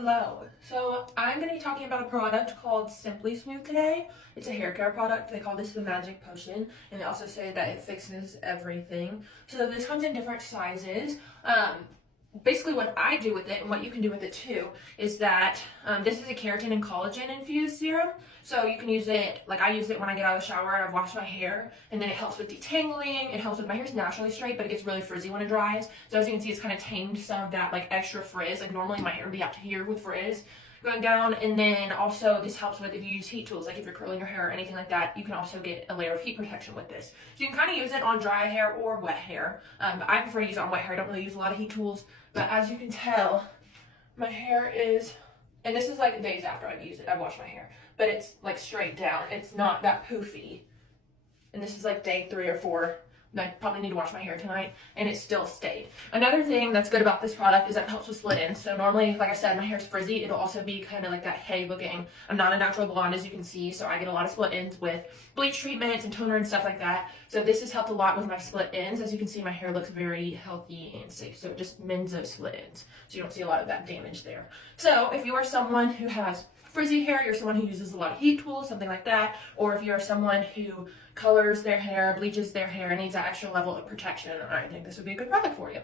Hello. So I'm going to be talking about a product called Simply Smooth today. It's a hair care product. They call this the magic potion, and they also say that it fixes everything. So this comes in different sizes. Basically what I do with it and what you can do with it too is that this is a keratin and collagen infused serum. So you can use it, like I use it when I get out of the shower, I've washed my hair, and then it helps with detangling. It helps with, my hair's naturally straight, but it gets really frizzy when it dries. So as you can see, it's kind of tamed some of that like extra frizz. Like normally my hair would be up to here with frizz going down. And then also this helps with if you use heat tools, like if you're curling your hair or anything like that, you can also get a layer of heat protection with this. So you can kind of use it on dry hair or wet hair. I prefer to use it on wet hair. I don't really use a lot of heat tools, but as you can tell, my hair is, and this is like days after I've used it, I've washed my hair, but it's like straight down. It's not that poofy. And this is like day 3 or 4. I probably need to wash my hair tonight, and it still stayed. Another thing that's good about this product is that it helps with split ends. So normally, like I said, my hair's frizzy. It'll also be kind of like that hay looking. I'm not a natural blonde, as you can see, so I get a lot of split ends with bleach treatments and toner and stuff like that. So this has helped a lot with my split ends. As you can see, my hair looks very healthy and safe. So it just mends those split ends, so you don't see a lot of that damage there. So if you are someone who has frizzy hair, you're someone who uses a lot of heat tools, something like that, or if you're someone who colors their hair, bleaches their hair, and needs that extra level of protection, I think this would be a good product for you.